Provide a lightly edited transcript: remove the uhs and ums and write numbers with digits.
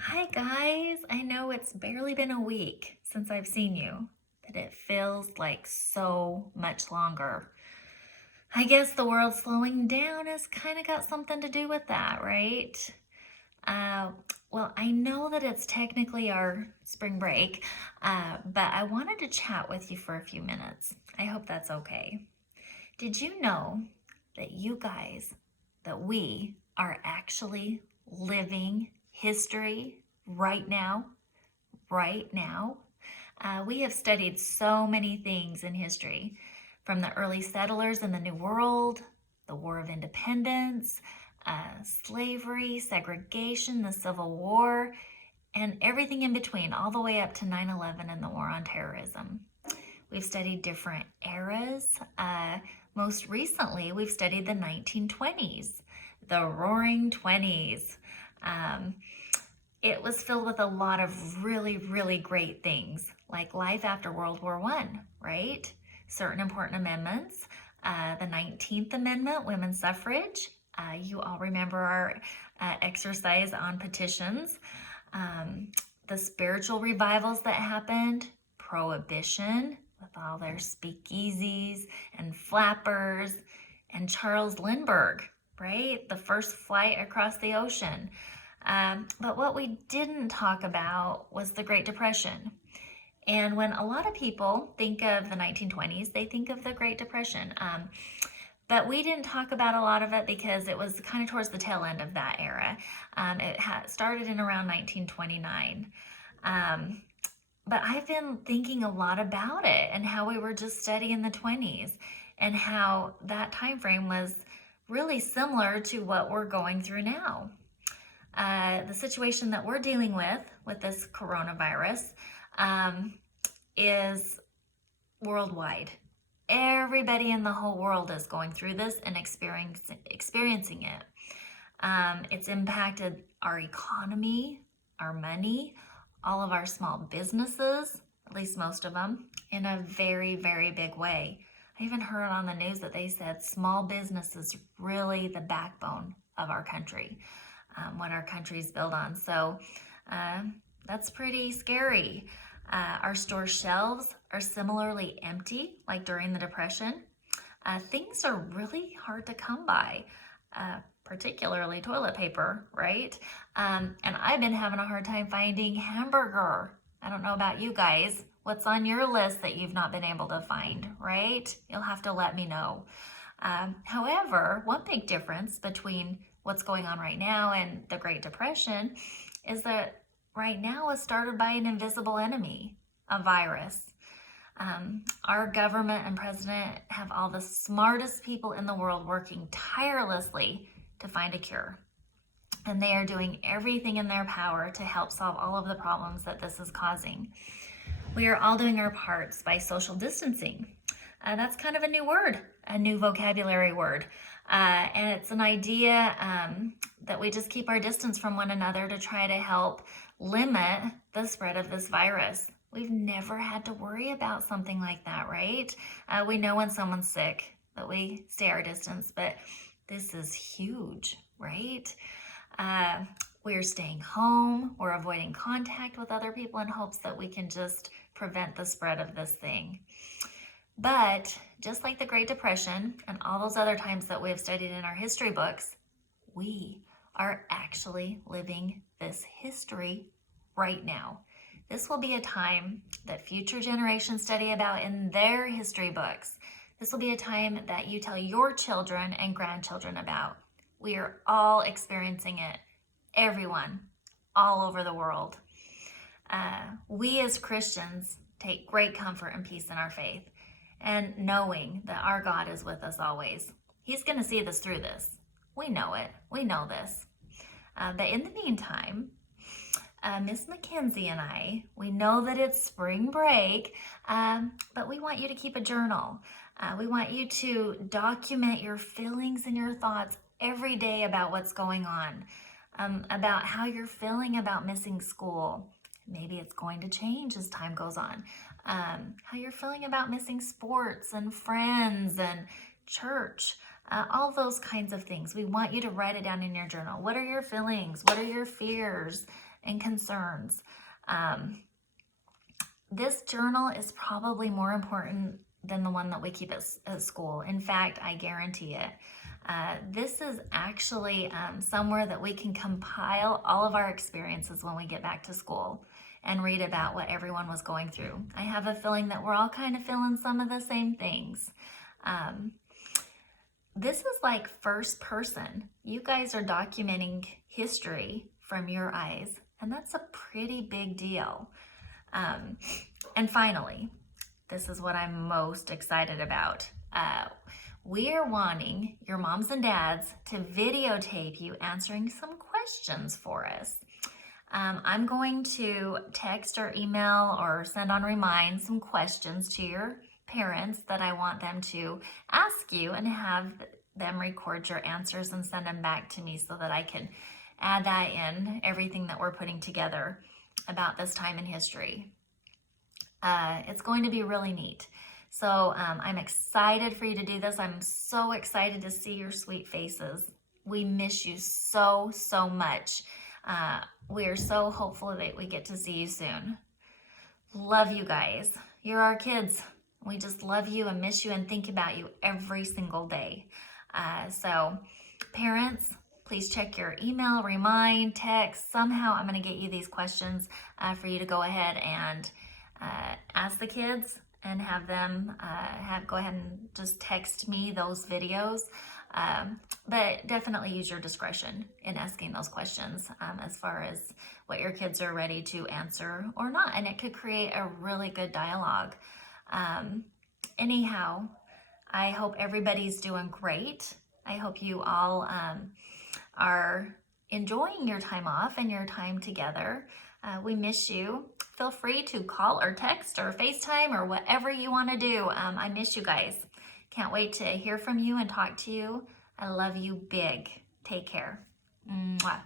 Hi guys, I know it's barely been a week since I've seen you, but it feels like so much longer. I guess the world slowing down has kind of got something to do with that, right? Uh, well, I know that it's technically our spring break, but I wanted to chat with you for a few minutes. I hope that's okay. Did you know that that we are actually living history right now? Right now. We have studied so many things in history, from the early settlers in the New World, the War of Independence, slavery, segregation, the Civil War, and everything in between, all the way up to 9/11 and the War on Terrorism. We've studied different eras. Most recently, we've studied the 1920s, the Roaring Twenties. Um, it was filled with a lot of really, really great things, like life after World War I, right? Certain important amendments, the 19th Amendment, women's suffrage. You all remember our exercise on petitions. Um, the spiritual revivals that happened, Prohibition, with all their speakeasies and flappers, and Charles Lindbergh, right? The first flight across the ocean. But what we didn't talk about was the Great Depression. And when a lot of people think of the 1920s, they think of the Great Depression. But we didn't talk about a lot of it because it was kind of towards the tail end of that era. It started in around 1929. But I've been thinking a lot about it and how we were just studying the 20s and how that time frame was really similar to what we're going through now. The situation that we're dealing with this coronavirus, is worldwide. Everybody in the whole world is going through this and experiencing it. It's impacted our economy, our money, all of our small businesses, at least most of them, in a very, very big way. I even heard on the news that they said small business is really the backbone of our country, what our country's built on. So that's pretty scary. Our store shelves are similarly empty, like during the Depression. Things are really hard to come by, particularly toilet paper, right? And I've been having a hard time finding hamburger. I don't know about you guys. What's on your list that you've not been able to find, right? You'll have to let me know. However, one big difference between what's going on right now and the Great Depression is that right now was started by an invisible enemy, a virus. Our government and president have all the smartest people in the world working tirelessly to find a cure. And they are doing everything in their power to help solve all of the problems that this is causing. We are all doing our parts by social distancing. That's kind of a new word, a new vocabulary word. And it's an idea that we just keep our distance from one another to try to help limit the spread of this virus. We've never had to worry about something like that, right? We know when someone's sick that we stay our distance, but this is huge, right? We're staying home, we're avoiding contact with other people in hopes that we can just prevent the spread of this thing. But just like the Great Depression and all those other times that we have studied in our history books, we are actually living this history right now. This will be a time that future generations study about in their history books. This will be a time that you tell your children and grandchildren about. We are all experiencing it. Everyone, all over the world. We as Christians take great comfort and peace in our faith and knowing that our God is with us always. He's going to see us through this. We know it. We know this. But in the meantime, Miss Mackenzie and I, we know that it's spring break, but we want you to keep a journal. We want you to document your feelings and your thoughts every day about what's going on, about how you're feeling about missing school. Maybe it's going to change as time goes on. How you're feeling about missing sports and friends and church, all those kinds of things. We want you to write it down in your journal. What are your feelings? What are your fears? and concerns. This journal is probably more important than the one that we keep at school. In fact, I guarantee it. This is actually somewhere that we can compile all of our experiences when we get back to school and read about what everyone was going through. I have a feeling that we're all kind of feeling some of the same things. This is like first person. You guys are documenting history from your eyes, and that's a pretty big deal. And finally, this is what I'm most excited about. We are wanting your moms and dads to videotape you answering some questions for us. I'm going to text or email or send on Remind some questions to your parents that I want them to ask you, and have them record your answers and send them back to me so that I can add that in everything that we're putting together about this time in history. It's going to be really neat. So I'm excited for you to do this. I'm so excited to see your sweet faces. We miss you so, so much. We are so hopeful that we get to see you soon. Love you guys. You're our kids. We just love you and miss you and think about you every single day. So parents, please check your email, Remind, text. Somehow I'm going to get you these questions for you to go ahead and ask the kids and have them go ahead and just text me those videos. But definitely use your discretion in asking those questions as far as what your kids are ready to answer or not. And it could create a really good dialogue. Anyhow, I hope everybody's doing great. I hope you all are enjoying your time off and your time together. We miss you. Feel free to call or text or FaceTime or whatever you want to do. I miss you guys. Can't wait to hear from you and talk to you. I love you big. Take care. Mwah.